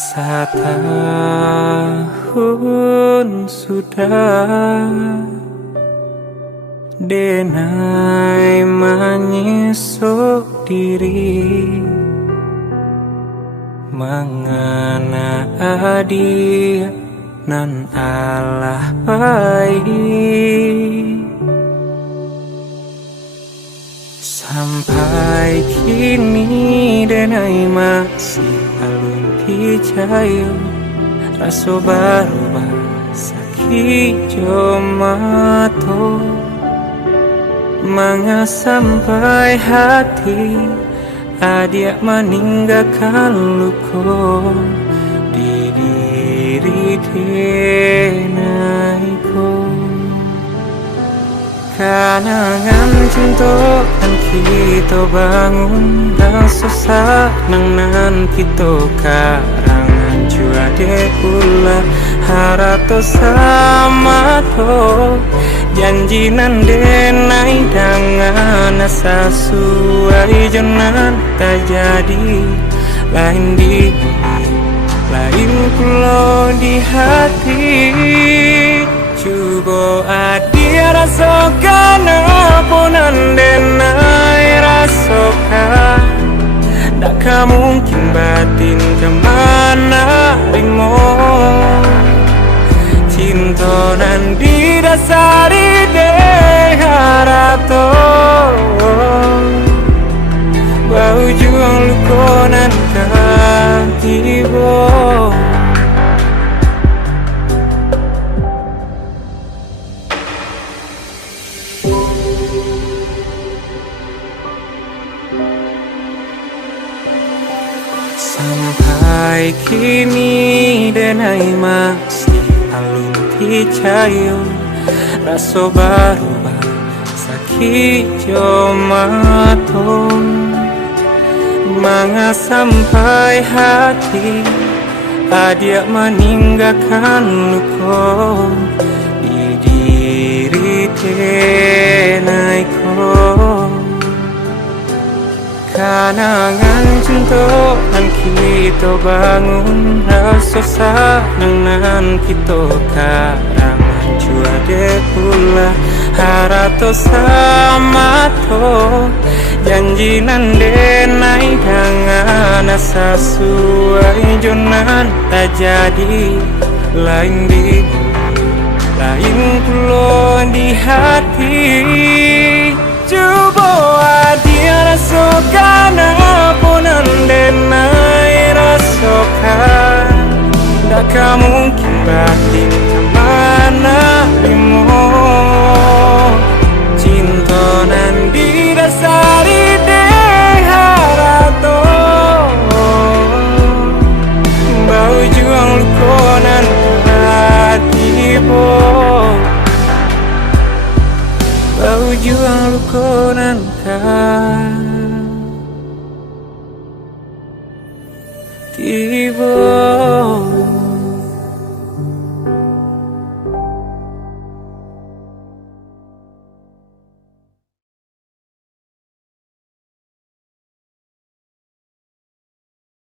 Setahun sudah Denai menyesok diri Mengana adia nan Allah baik Sampai kini Denai masih alun picayo Raso baru sakit jomato Manga sampai hati adia meninggalkan luko di diri Denaiku Kanangan cinta kan kita bangun dan susah nang kita karangan jua de pula harato sama to janji nan denai dengan sesuai jonan tak jadi lain di lain pulau di hati coba adia rasakan apa nan denai rasakan tak mungkin batin kemana rimo cinta nan didasari deh harato bau juang lukonan kan tiba Sampai kini Denai masih alun picayo Raso baru sakit jomato Manga sampai hati adia meninggalkan luko di diri Denaiku Kanangan cinta kan kita bangun rasa senang kita karangan jua de pula harato sama to janji nan denai dengan sesuai jonan tak jadi lain di lain pulau di hati coba adia rasakan apa nan denai rasakan tak mungkin batin kemana limo cinta nan didasari deh harato bau juang lukonan hati bo bau juang lukonan kan tiba